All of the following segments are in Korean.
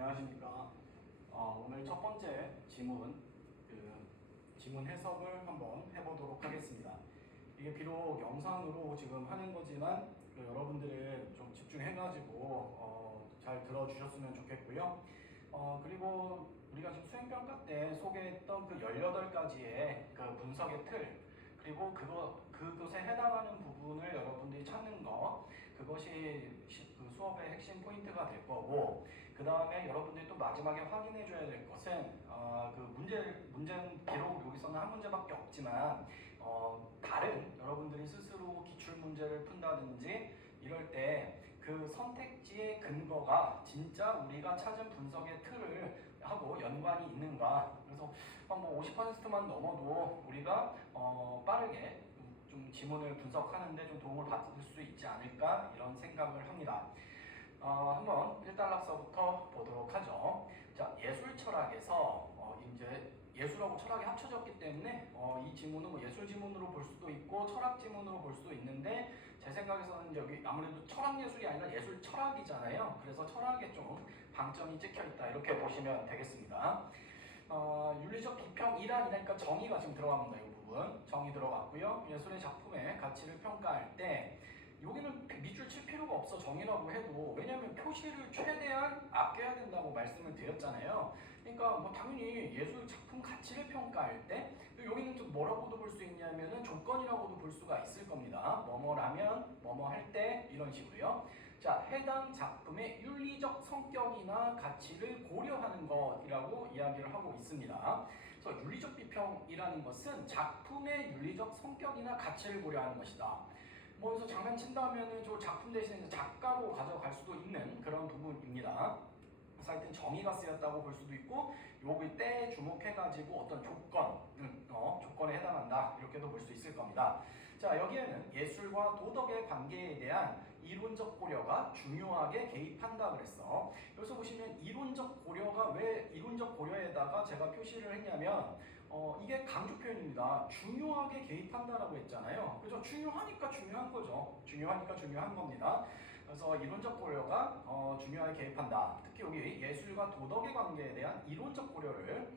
안녕하십니까. 오늘 첫 번째 지문 해석을 한번 해보도록 하겠습니다. 이게 비록 영상으로 지금 하는 거지만 여러분들은 좀 집중해가지고 잘 들어주셨으면 좋겠고요. 그리고 우리가 지금 수행평가 때 소개했던 그 18가지의 그 분석의 틀, 그리고 그것에 해당하는 부분을 여러분들이 찾는 거, 그것이 그 수업의 핵심 포인트가 될 거고, 그 다음에 여러분들이 또 마지막에 확인해 줘야 될 것은 그 문제는 비록 여기서는 한 문제밖에 없지만 다른 여러분들이 스스로 기출 문제를 푼다든지 이럴 때 그 선택지의 근거가 진짜 우리가 찾은 분석의 틀을 하고 연관이 있는가. 그래서 뭐 50%만 넘어도 우리가 빠르게 좀 지문을 분석하는데 좀 도움을 받을 수 있지 않을까, 이런 생각을 합니다. 한번 1단락서부터 보도록 하죠. 자, 예술 철학에서 이제 예술하고 철학이 합쳐졌기 때문에 이 지문은 뭐 예술 지문으로 볼 수도 있고 철학 지문으로 볼 수도 있는데, 제 생각에서는 여기 아무래도 철학 예술이 아니라 예술 철학이잖아요. 그래서 철학에 좀 방점이 찍혀 있다, 이렇게 보시면 되겠습니다. 윤리적 비평이라니까 정의가 지금 들어갑니다. 이 부분 정의 들어갔고요. 예술의 작품의 가치를 평가할 때 여기는 밑줄 칠 필요가 없어, 정의라고 해도. 왜냐하면 표시를 최대한 아껴야 된다고 말씀을 드렸잖아요. 그러니까 뭐 당연히 예술 작품 가치를 평가할 때 여기는 또 뭐라고도 볼 수 있냐면은 조건이라고도 볼 수가 있을 겁니다. 뭐뭐라면 뭐뭐 할 때, 이런 식으로요. 자, 해당 작품의 윤리적 성격이나 가치를 고려하는 것이라고 이야기를 하고 있습니다. 그래서 윤리적 비평이라는 것은 작품의 윤리적 성격이나 가치를 고려하는 것이다. 뭐 여기서 장난친다면은 저 작품 대신에 작가로 가져갈 수도 있는 그런 부분입니다. 그래서 하여튼 정의가 쓰였다고 볼 수도 있고, 요기 때 주목해가지고 어떤 조건에 해당한다, 이렇게도 볼 수 있을 겁니다. 자, 여기에는 예술과 도덕의 관계에 대한 이론적 고려가 중요하게 개입한다 그랬어. 여기서 보시면 이론적 고려가, 왜 이론적 고려에다가 제가 표시를 했냐면 이게 강조 표현입니다. 중요하게 개입한다라고 했잖아요. 그죠? 중요하니까 중요한 거죠. 중요하니까 중요한 겁니다. 그래서 이론적 고려가 중요하게 개입한다. 특히 여기 예술과 도덕의 관계에 대한 이론적 고려를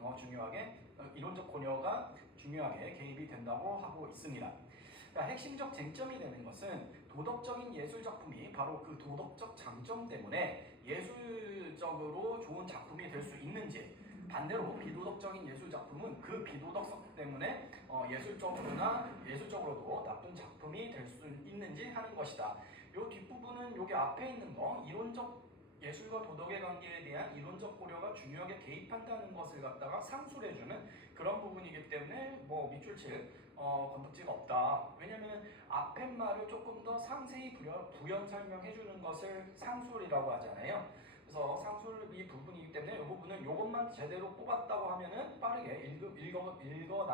이론적 고려가 중요하게 개입이 된다고 하고 있습니다. 그러니까 핵심적 쟁점이 되는 것은 도덕적인 예술 작품이 바로 그 도덕적 장점 때문에 예술적으로 좋은 작품이 될 수 있는지, 반대로 비도덕적인 예술 작품은 그 비도덕성 때문에 예술적으로도 나쁜 작품이 될 수 있는지 하는 것이다. 이 뒷부분은 여기 앞에 있는 거, 이론적 예술과 도덕의 관계에 대한 이론적 고려가 중요하게 개입한다는 것을 갖다가 상수를 해주는 그런 부분이기 때문에 뭐 밑줄 칠 건덕지가 없다. 왜냐면 앞에 말을 조금 더 상세히 부연 설명해주는 것을 상술이라고 하잖아요. 그래서 상술이 부분이기 때문에 이 부분은 이것만 제대로 뽑았다고 하면은 빠르게 읽어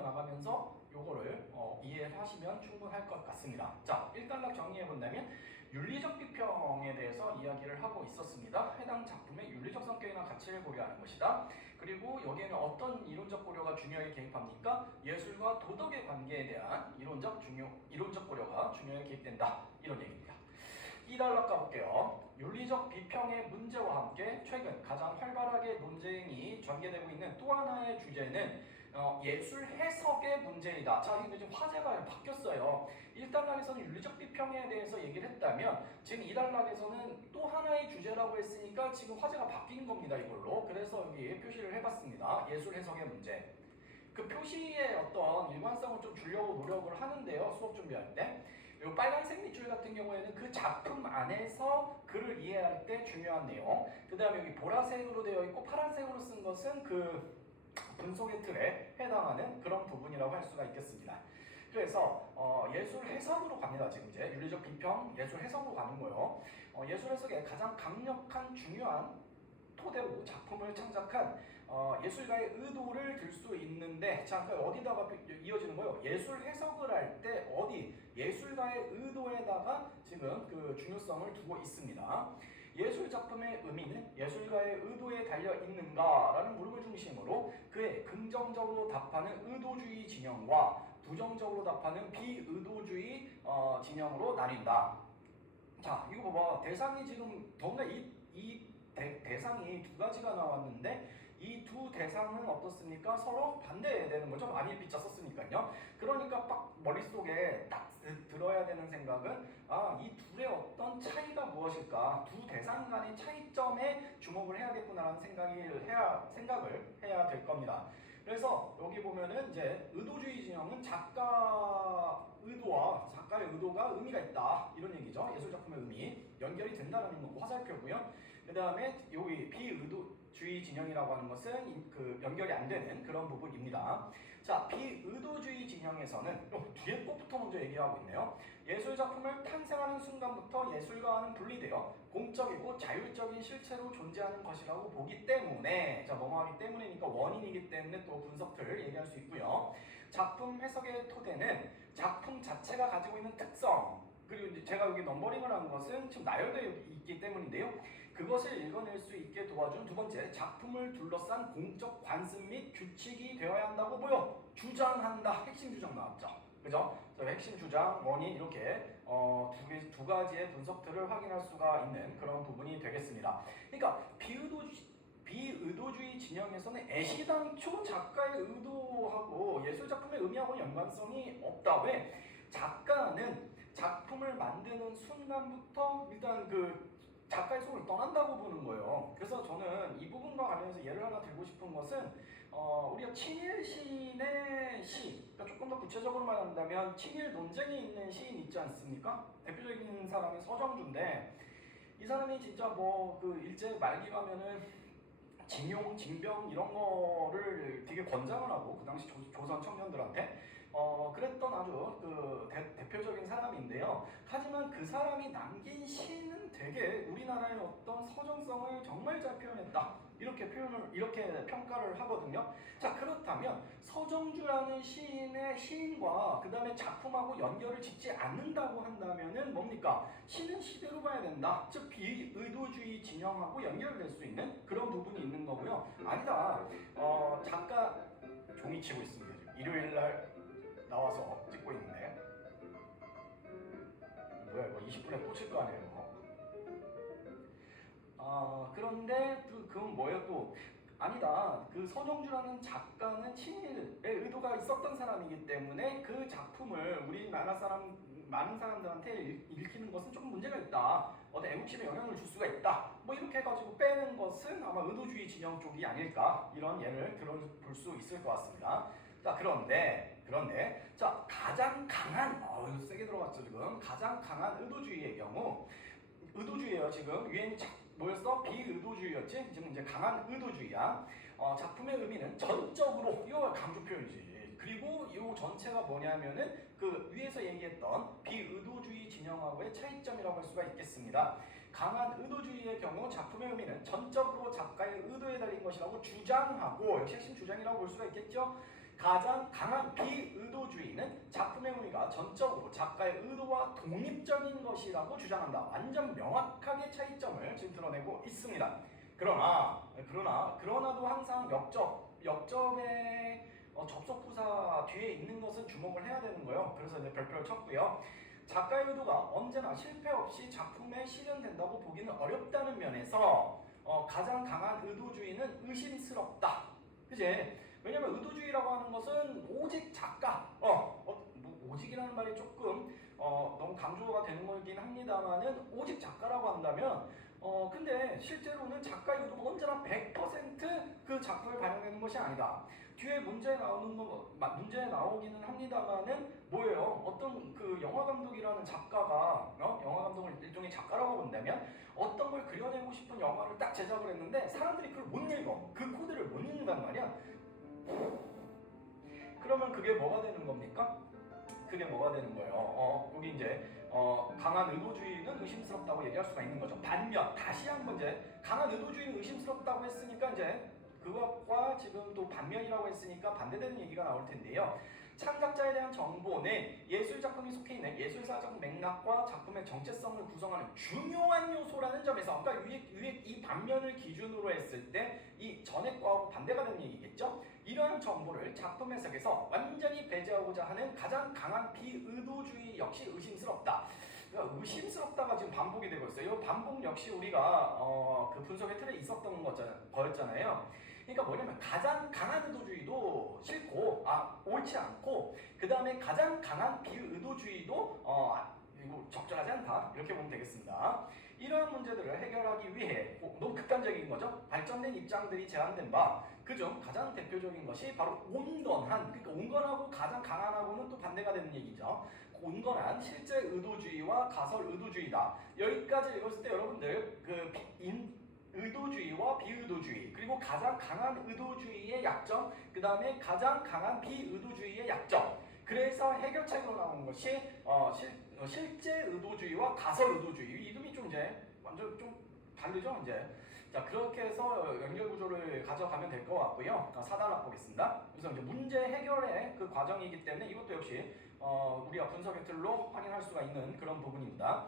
나가면서 요거를 이해를 하시면 충분할 것 같습니다. 자, 1단락 정리해 본다면 윤리적 비평에 대해서 이야기를 하고 있었습니다. 해당 작품의 윤리적 성격이나 가치를 고려하는 것이다. 그리고 여기에는 어떤 이론적 고려가 중요하게 개입합니까? 예술과 도덕의 관계에 대한 이론적 고려가 중요하게 개입된다, 이런 얘기입니다. 2단락 가볼게요. 윤리적 비평의 문제와 함께 최근 가장 활발하게 논쟁이 전개되고 있는 또 하나의 주제는 예술 해석의 문제이다. 자, 이게 지금 화제가 바뀌었어요. 1단락에서는 윤리적 비평에 대해서 얘기를 했다면 지금 2단락에서는 또 하나의 주제라고 했으니까 지금 화제가 바뀐 겁니다, 이걸로. 그래서 여기 표시를 해봤습니다. 예술 해석의 문제. 그 표시의 어떤 일관성을 좀 주려고 노력을 하는데요, 수업 준비할 때. 이 빨간색 밑줄 같은 경우에는 그 작품 안에서 글을 이해할 때 중요한 내용. 그 다음에 여기 보라색으로 되어 있고 파란색으로 쓴 것은 그 분석의 틀에 해당하는 그런 부분이라고 할 수가 있겠습니다. 그래서 예술 해석으로 갑니다. 지금 이제 윤리적 비평, 예술 해석으로 가는 거예요. 예술 해석의 가장 강력한 중요한 토대로 작품을 창작한 예술가의 의도를 들 수 있는데, 자, 어디다가 이어지는 거예요? 예술 해석을 할 때 예술가의 의도에다가 지금 그 중요성을 두고 있습니다. 예술 작품의 의미는 예술가의 의도에 달려 있는가라는 물음을 중심으로 그의 긍정적으로 답하는 의도주의 진영과 부정적으로 답하는 비의도주의 진영으로 나뉜다. 자, 이거 봐봐. 대상이 지금 더구나 대상이 두 가지가 나왔는데 이 두 대상은 어떻습니까? 서로 반대되는 거죠. 아니 B자 썼으니까요. 그러니까 딱 머릿속에 딱 들어야 되는 생각은 이 둘의 어떤 차이가 무엇일까? 두 대상 간의 차이점에 주목을 해야겠구나라는 생각을 해야 될 겁니다. 그래서 여기 보면은 이제 의도주의 진영은 작가 의도와 작가의 의도가 의미가 있다 이런 얘기죠. 예술 작품의 의미 연결이 된다는 거 화살표고요. 그 다음에 여기 비의도주의 진영이라고 하는 것은 그 연결이 안 되는 그런 부분입니다. 자, 비의도주의 진영에서는 뒤에 것부터 먼저 얘기하고 있네요. 예술 작품을 탄생하는 순간부터 예술가와는 분리되어 공적이고 자율적인 실체로 존재하는 것이라고 보기 때문에, 자, 뭐뭐하기 때문이니까 원인이기 때문에 또 분석들을 얘기할 수 있고요. 작품 해석의 토대는 작품 자체가 가지고 있는 특성, 그리고 이제 제가 여기 넘버링을 한 것은 지금 나열되어 있기 때문인데요. 그것을 읽어낼 수 있게 도와준 두 번째, 작품을 둘러싼 공적 관습 및 규칙이 되어야 한다고 주장한다. 핵심 주장 나왔죠. 그죠? 핵심 주장, 원인 이렇게 두 가지의 분석들을 확인할 수가 있는 그런 부분이 되겠습니다. 그러니까 비의도주의 진영에서는 애시당초 작가의 의도하고 예술작품의 의미하고는 연관성이 없다. 왜? 작가는 작품을 만드는 순간부터 일단 그 작가의 손을 떠난다고 보는 거예요. 그래서 저는 이 부분과 관련해서 예를 하나 들고 싶은 것은 우리가 친일 시인의 시, 그러니까 조금 더 구체적으로 말한다면 친일 논쟁에 있는 시인 있지 않습니까? 대표적인 사람이 서정주인데 이 사람이 진짜 뭐 그 일제 말기 가면은 징용, 징병 이런 거를 되게 권장을 하고 그 당시 조선 청년들한테 그랬던 아주 그 대표적인 사람인데요. 하지만 그 사람이 남긴 시는 되게 우리나라의 어떤 서정성을 정말 잘 표현했다. 이렇게 평가를 하거든요. 자, 그렇다면 서정주라는 시인과 그 다음에 작품하고 연결을 짓지 않는다고 한다면은 뭡니까? 시는 시대로 봐야 된다. 즉 비의도주의 진영하고 연결될 수 있는 그런 부분이 있는 거고요. 아니다. 작가 종이 치고 있습니다. 지금 일요일날 나와서 찍고 있는데 뭐야 이거 20분에 꽂힐 거 아니에요. 그런데 그건 뭐예요 또? 아니다. 그 서정주라는 작가는 친일의 의도가 있었던 사람이기 때문에 그 작품을 우리나라 많은 사람들한테 읽히는 것은 조금 문제가 있다. 어떤 애국심에 영향을 줄 수가 있다. 뭐 이렇게 해가지고 빼는 것은 아마 의도주의 진영 쪽이 아닐까 이런 예를 들어볼 수 있을 것 같습니다. 자, 그런데 자, 가장 강한 세게 들어갔죠 지금. 가장 강한 의도주의의 경우 의도주의예요 지금. 유행이 뭐였어? 비의도주의였지? 지금 이제 강한 의도주의야. 작품의 의미는 전적으로, 이거 강조 표현이지. 그리고 이 전체가 뭐냐면은 그 위에서 얘기했던 비의도주의 진영하고의 차이점이라고 할 수가 있겠습니다. 강한 의도주의의 경우 작품의 의미는 전적으로 작가의 의도에 달린 것이라고 주장하고, 역시 핵심 주장이라고 볼 수가 있겠죠. 가장 강한 비의도주의는 작품의 의미가 전적으로 작가의 의도와 독립적인 것이라고 주장한다. 완전 명확하게 차이점을 지금 드러내고 있습니다. 그러나도 항상 역접의 접속부사 뒤에 있는 것은 주목을 해야 되는 거예요. 그래서 이제 별표를 쳤고요. 작가의 의도가 언제나 실패 없이 작품에 실현된다고 보기는 어렵다는 면에서 가장 강한 의도주의는 의심스럽다. 그치? 왜냐면 의도주의라고 하는 것은 오직 작가, 오직이라는 말이 조금 너무 강조가 되는 거긴 합니다만은 오직 작가라고 한다면 근데 실제로는 작가의 의도가 언제나 100% 그 작품을 반영되는 것이 아니다. 뒤에 문제 나오기는 합니다만은 뭐예요? 어떤 그 영화 감독이라는 작가가 영화 감독을 일종의 작가라고 본다면 어떤 걸 그려내고 싶은 영화를 딱 제작을 했는데 사람들이 그걸 못 읽어. 그 코드를 못 읽는단 말이야. 그러면 그게 뭐가 되는 겁니까? 그게 뭐가 되는 거예요? 여기 이제 강한 의도주의는 의심스럽다고 얘기할 수가 있는 거죠. 반면 다시 한번 이제 강한 의도주의는 의심스럽다고 했으니까 이제 그것과 지금 또 반면이라고 했으니까 반대되는 얘기가 나올 텐데요. 창작자에 대한 정보는 예술작품이 속해 있는 예술사적 맥락과 작품의 정체성을 구성하는 중요한 요소라는 점에서, 그러니까 위에 이 반면을 기준으로 했을 때 이 전액과하고 반대가 되는 얘기겠죠. 이러한 정보를 작품 해석에서 완전히 배제하고자 하는 가장 강한 비의도주의 역시 의심스럽다. 그러니까 의심스럽다가 지금 반복이 되고 있어요. 이 반복 역시 우리가 그 분석의 틀에 있었던 거였잖아요. 그러니까 뭐냐면 가장 강한 의도주의도 싫고 옳지 않고 그 다음에 가장 강한 비의도주의도 이거 적절하지 않다 이렇게 보면 되겠습니다. 이러한 문제들을 해결하기 위해 너무 극단적인 거죠. 발전된 입장들이 제안된 바 그중 가장 대표적인 것이 바로 온건한, 그러니까 온건하고 가장 강한하고는 또 반대가 되는 얘기죠. 온건한 실제 의도주의와 가설 의도주의다. 여기까지 읽었을 때 여러분들 의도주의와 비의도주의, 그리고 가장 강한 의도주의의 약점, 그 다음에 가장 강한 비의도주의의 약점, 그래서 해결책으로 나온 것이 실제 의도주의와 가설 의도주의. 이름이 좀 이제 완전 좀 다르죠 이제. 자, 그렇게 해서 연결 구조를 가져가면 될 것 같고요. 4단락 보겠습니다. 그래서 이제 문제 해결의 그 과정이기 때문에 이것도 역시 우리가 분석의 틀로 확인할 수가 있는 그런 부분입니다.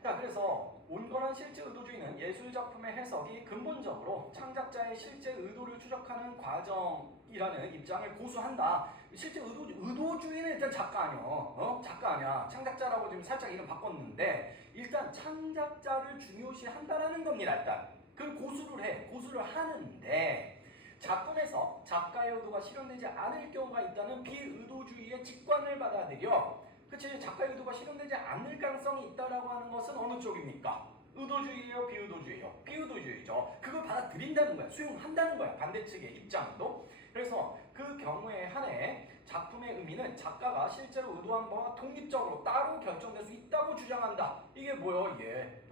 자, 그래서 온건한 실제 의도주의는 예술 작품의 해석이 근본적으로 창작자의 실제 의도를 추적하는 과정이라는 입장을 고수한다. 실제 의도주의는 일단 작가 아니야. 작가 아니야. 창작자라고 지금 살짝 이름 바꿨는데 일단 창작자를 중요시한다라는 겁니다. 일단 그걸 고수를 하는데 작품에서 작가의 의도가 실현되지 않을 경우가 있다는 비의도주의의 직관을 받아들여. 그치? 작가의 의도가 실현되지 않을 가능성이 있다라고 하는 것은 어느 쪽입니까? 의도주의예요? 비의도주의예요? 비의도주의죠. 그걸 받아들인다는 거야. 수용한다는 거야. 반대측의 입장도. 그래서 그 경우에 한해 작품의 의미는 작가가 실제로 의도한 바와 독립적으로 따로 결정될 수 있다고 주장한다. 이게 뭐예요? 이게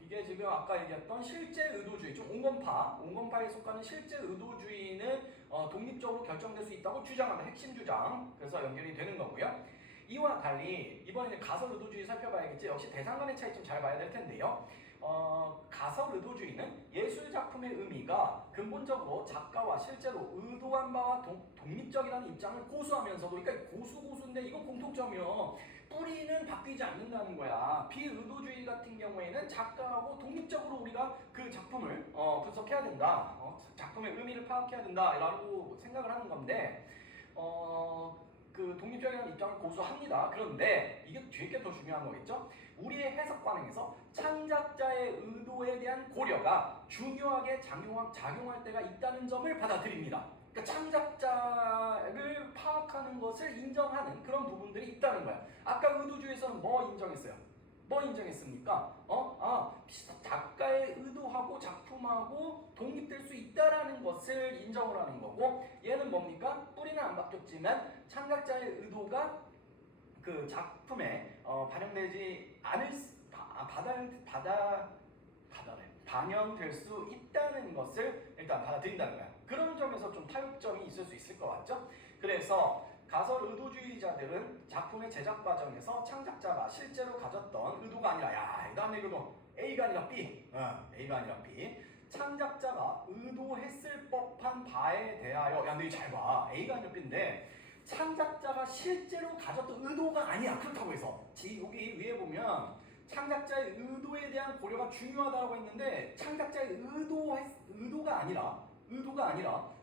이게 지금 아까 얘기했던 실제 의도주의, 좀 온건파에 속하는 실제 의도주의는 독립적으로 결정될 수 있다고 주장한다. 핵심 주장. 그래서 연결이 되는 거고요. 이와 달리 이번에는 가설 의도주의 살펴봐야겠지. 역시 대상 간의 차이 좀 잘 봐야 될 텐데요. 가설 의도주의는 예술 작품의 의미가 근본적으로 작가와 실제로 의도한 바와 독립적이라는 입장을 고수하면서도, 그러니까 고수인데 이건 공통점이요. 뿌리는 바뀌지 않는다는 거야. 비의도주의 같은 경우에는 작가하고 독립적으로 우리가 그 작품을 분석해야 된다. 작품의 의미를 파악해야 된다라고 생각을 하는 건데 그 독립적인 입장을 고수합니다. 그런데 이게 뒤에 게 더 중요한 거겠죠? 우리의 해석 관행에서 창작자의 의도에 대한 고려가 중요하게 작용할 때가 있다는 점을 받아들입니다. 그러니까 창작자를 파악하는 것을 인정하는 그런 부분들이 있다는 거야. 아까 의도주의에서는 뭐 인정했어요? 뭐 인정했습니까? 작가의 의도하고 작품하고 독립될 수 있다라는 것을 인정을 하는 거고, 얘는 뭡니까? 뿌리는 안 바뀌었지만 창작자의 의도가 그 작품에 반영되지 않을 반영될 수 있다는 것을 일단 받아들인다는 거야. 그런 점에서 좀 타협점이 있을 수 있을 것 같죠? 그래서 가설 의도주의자들은 작품의 제작 과정에서 창작자가 실제로 가졌던 의도가 아니라, 이 다음에 이거도 A가 아니라 B, A가 아니라 B, 창작자가 의도했을 법한 바에 대하여, 너 이거 잘 봐. A가 아니라 B인데 창작자가 실제로 가졌던 의도가 아니야. 그렇다고 해서 여기 위에 보면 창작자의 의도에 대한 고려가 중요하다고 했는데 창작자의 의도가 아니라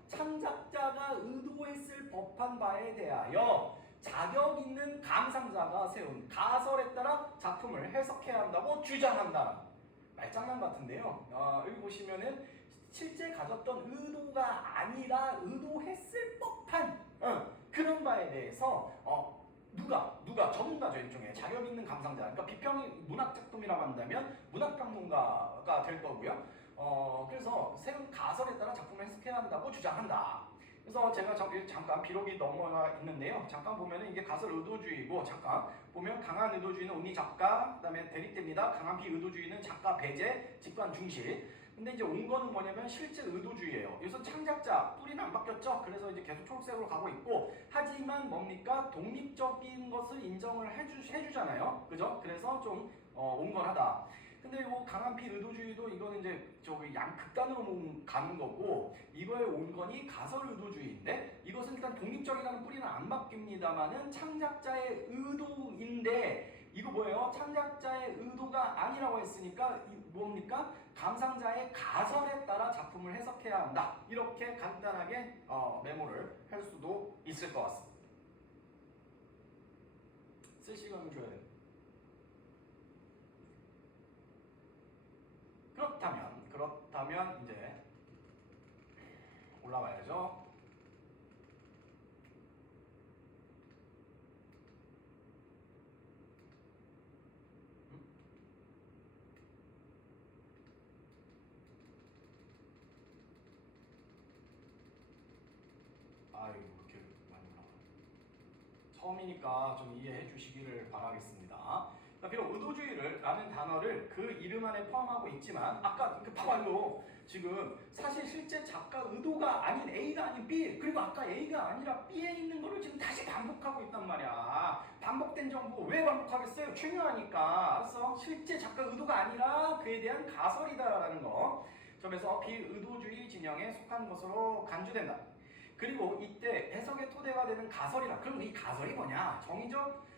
창작자가 의도했을 법한 바에 대하여 자격 있는 감상자가 세운 가설에 따라 작품을 해석해야 한다고 주장한다. 말장난 같은데요. 여기 보시면은 실제 가졌던 의도가 아니라 의도했을 법한 그런 바에 대해서 누가 전문가죠. 일종의 자격 있는 감상자. 그러니까 비평이 문학 작품이라고 한다면 문학평론가가 될 거고요. 그래서 세운 가설에 따라 작품을 해석해야 한다고 주장한다. 그래서 제가 잠깐 비록이 넘어가 있는데요. 잠깐 보면은 이게 가설 의도주의고, 잠깐 보면 강한 의도주의는 온리 작가, 그다음에 대립됩니다. 강한 비의도주의는 작가 배제, 직관 중시. 근데 이제 온 거는 뭐냐면 실제 의도주의예요. 여기서 창작자 뿌리는 안 바뀌었죠. 그래서 이제 계속 초록색으로 가고 있고, 하지만 뭡니까? 독립적인 것을 인정을 해주잖아요. 그죠? 그래서 좀 온건하다. 근데 이 강한 비의도주의도 이거는 이제 극단으로 가는 거고, 이거의 온건이 가설 의도주의인데 이것은 일단 독립적이라는 뿌리는 안 바뀝니다만은 창작자의 의도인데, 이거 뭐예요? 창작자의 의도가 아니라고 했으니까 뭡니까? 감상자의 가설에 따라 작품을 해석해야 한다. 이렇게 간단하게 메모를 할 수도 있을 것 같습니다. 쓸 시간을 줘야 돼요. 그렇다면 이제 올라가야죠. 아이고 이렇게 많이 올라가. 처음이니까 좀 이해해 주시기를 바라겠습니다. 비록 의도주의를 라는 단어를 그 이름 안에 포함하고 있지만 아까 봐봐요. 지금 사실 실제 작가 의도가 아닌 A가 아닌 B, 그리고 아까 A가 아니라 B에 있는 거를 지금 다시 반복하고 있단 말이야. 반복된 정보 왜 반복하겠어요? 중요하니까. 알았어? 실제 작가 의도가 아니라 그에 대한 가설이다라는 거. 점에서 비의도주의 진영에 속한 것으로 간주된다. 그리고 이때 해석의 토대가 되는 가설이라. 그럼 이 가설이 뭐냐? 정의적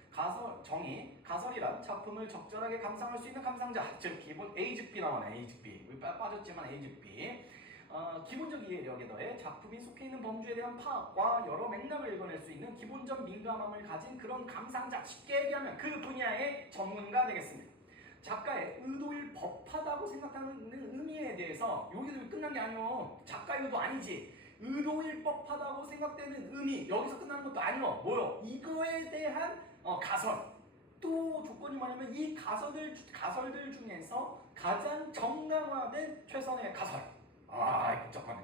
가설이란 작품을 적절하게 감상할 수 있는 감상자, 즉 기본 A즉 B 나오네. A즉 B. 빠졌지만 A즉 B. 기본적 이해력에 더해 작품이 속해 있는 범주에 대한 파악과 여러 맥락을 읽어낼 수 있는 기본적 민감함을 가진 그런 감상자, 쉽게 얘기하면 그 분야의 전문가 되겠습니다. 작가의 의도일 법하다고 생각하는 의미에 대해서 여기서 끝난 게 아니요. 작가의 의도 아니지. 의도일 법하다고 생각되는 의미, 여기서 끝나는 것도 아니요. 뭐요? 이거에 대한 가설. 또 조건이 뭐냐면 이 가설들 중에서 가장 정당화된 최선의 가설. 복잡하네.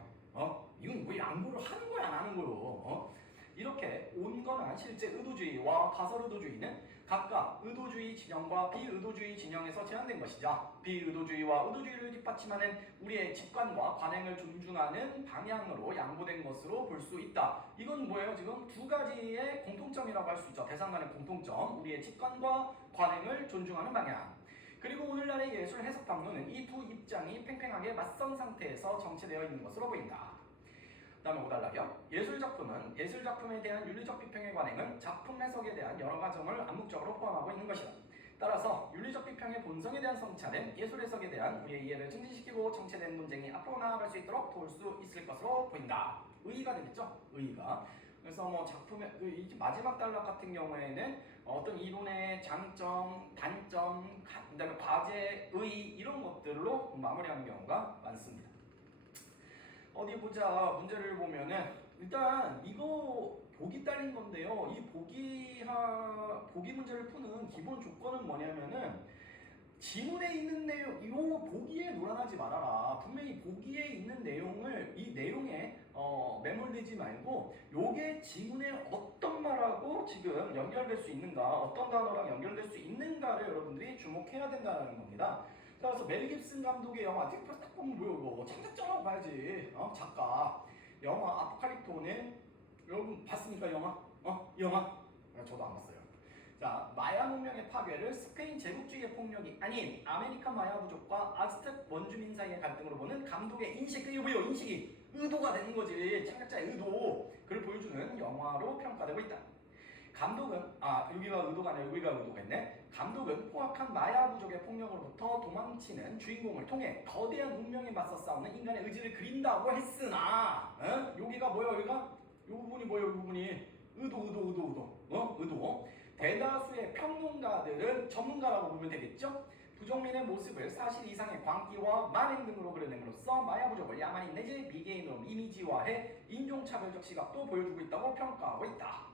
이건 뭐 양보를 하는 거야, 안 하는 거요? 이렇게 온건한 실제 의도주의와 가설 의도주의는 각각 의도주의 진영과 비의도주의 진영에서 제한된 것이죠. 비의도주의와 의도주의를 뒷받침하는 우리의 직관과 관행을 존중하는 방향으로 양보된 것으로 볼 수 있다. 이건 뭐예요? 지금 두 가지의 공통점이라고 할 수 있죠. 대상 간의 공통점, 우리의 직관과 관행을 존중하는 방향. 그리고 오늘날의 예술 해석 방론은 이 두 입장이 팽팽하게 맞선 상태에서 정체되어 있는 것으로 보인다. 그 다음에 5단락이요. 예술작품에 대한 윤리적 비평의 관행은 작품 해석에 대한 여러 가정을 암묵적으로 포함하고 있는 것이다. 따라서 윤리적 비평의 본성에 대한 성찰은 예술 해석에 대한 우리의 이해를 증진시키고 정체된 논쟁이 앞으로 나아갈 수 있도록 도울 수 있을 것으로 보인다. 의의가 되겠죠? 의의가. 그래서 뭐 작품의 마지막 단락 같은 경우에는 어떤 이론의 장점, 단점, 그다음에 과제, 의의 이런 것들로 마무리하는 경우가 많습니다. 어디 보자. 문제를 보면은 일단 이거 보기 딸린 건데요. 이 보기 문제를 푸는 기본 조건은 뭐냐면은 지문에 있는 내용, 이 보기에 놀아나지 말아라. 분명히 보기에 있는 내용을 이 내용에 매몰되지 말고 요게 지문에 어떤 말하고 지금 연결될 수 있는가, 어떤 단어랑 연결될 수 있는가를 여러분들이 주목해야 된다는 겁니다. 따라서 멜 깁슨 감독의 영화 딱 보면 뭐야, 창작자라고 봐야지. 작가. 영화 아포칼립토는 여러분 봤습니까? 영화? 저도 안 봤어요. 자, 마야 문명의 파괴를 스페인 제국주의의 폭력이 아닌 아메리칸 마야 부족과 아즈텍 원주민 사이의 갈등으로 보는 감독의 인식, 이거 뭐예요? 인식이 의도가 되는 거지. 창작자의 의도. 그걸 보여주는 영화로 평가되고 있다. 감독은 여기가 의도가 아니라 여기가 의도겠네. 감독은 포악한 마야 부족의 폭력으로부터 도망치는 주인공을 통해 거대한 운명에 맞서 싸우는 인간의 의지를 그린다고 했으나 여기가 뭐예요? 여기가 요 부분이 뭐예요? 이 부분이 의도. 대다수의 평론가들은 전문가라고 보면 되겠죠? 부족민의 모습을 사실 이상의 광기와 만행 등으로 그려냄으로써 마야 부족을 야만인 내지 미개인으로 이미지화해 인종차별적 시각도 보여주고 있다고 평가하고 있다.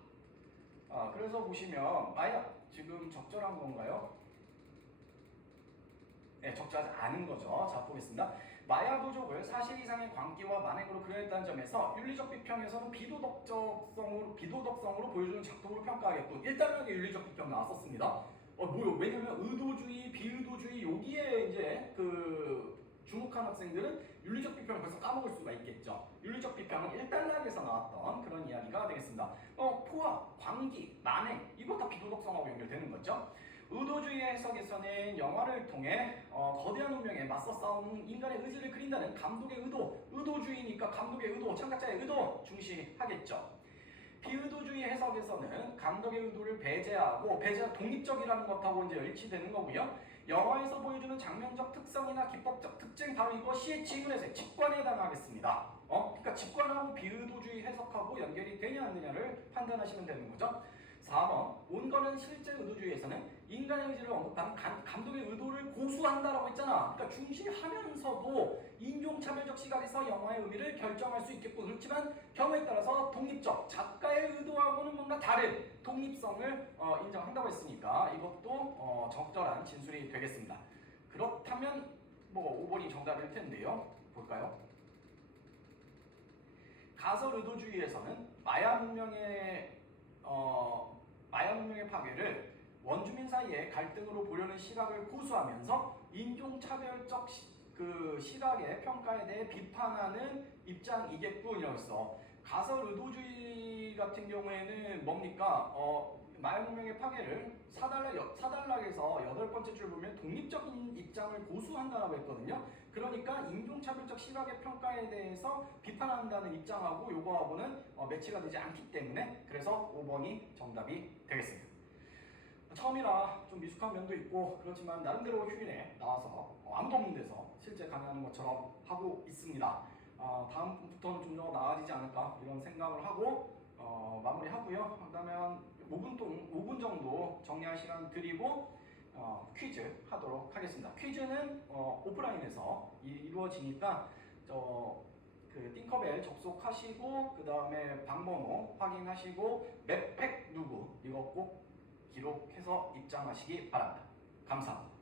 그래서 보시면 마야 지금 적절한 건가요? 네, 적절하지 않은 거죠. 자, 보겠습니다. 마야 부족을 사실 이상의 광기와 만행으로 그려냈다는 점에서 윤리적 비평에서는 비도덕성으로 보여주는 작품으로 평가하겠군. 일단은 윤리적 비평 나왔었습니다. 뭐요? 왜냐면 의도주의, 비의도주의 여기에 이제 주목한 학생들은 윤리적 비평을 벌써 까먹을 수가 있겠죠. 윤리적 비평은 1단락에서 나왔던 그런 이야기가 되겠습니다. 포악, 광기, 만행 이거 다 비도덕성하고 연결되는 거죠. 의도주의 해석에서는 영화를 통해 거대한 운명에 맞서 싸우는 인간의 의지를 그린다는 감독의 의도, 의도주의니까 감독의 의도, 창작자의 의도 중시하겠죠. 비의도주의 해석에서는 감독의 의도를 배제하고 독립적이라는 것하고 이제 일치되는 거고요. 영화에서 보여주는 장면적 특성이나 기법적 특징 바로 이것이 지문에서의 직관에 해당하겠습니다. 그러니까 직관하고 비의도주의 해석하고 연결이 되냐 안 되냐를 판단하시면 되는 거죠. 4번 온건은 실제 의도주의에서는 인간의 의지를 언급한 감독의 의도를 고수한다라고 했잖아. 그러니까 중시하면서도 인종차별적 시각에서 영화의 의미를 결정할 수 있겠고, 그렇지만 경우에 따라서 독립적 작가의 의도하고는 뭔가 다른 독립성을 인정한다고 했으니까 이것도 적절한 진술이 되겠습니다. 그렇다면 뭐 5번이 정답일 텐데요. 볼까요? 가설 의도주의에서는 마야 문명의 파괴를 원주민 사이의 갈등으로 보려는 시각을 고수하면서 인종차별적 시각의 평가에 대해 비판하는 입장이겠군이라고 했어. 가설 의도주의 같은 경우에는 뭡니까? 마야 문명의 파괴를 사단락에서 8번째 줄 보면 독립적인 입장을 고수한다라고 했거든요. 그러니까 인종차별적 시각의 평가에 대해서 비판한다는 입장하고 요거하고는 매치가 되지 않기 때문에 그래서 5번이 정답이 되겠습니다. 처음이라 좀 미숙한 면도 있고 그렇지만 나름대로 휴일에 나와서 아무도 없는 데서 실제 강의하는 것처럼 하고 있습니다. 다음부터는 좀 더 나아지지 않을까 이런 생각을 하고 마무리하고요. 그다음에 5분 정도 정리할 시간 드리고 퀴즈 하도록 하겠습니다. 퀴즈는 오프라인에서 이루어지니까 그 띵커벨 접속하시고 그 다음에 방번호 확인하시고 맵팩 누구 이거 꼭 기록해서 입장하시기 바랍니다. 감사합니다.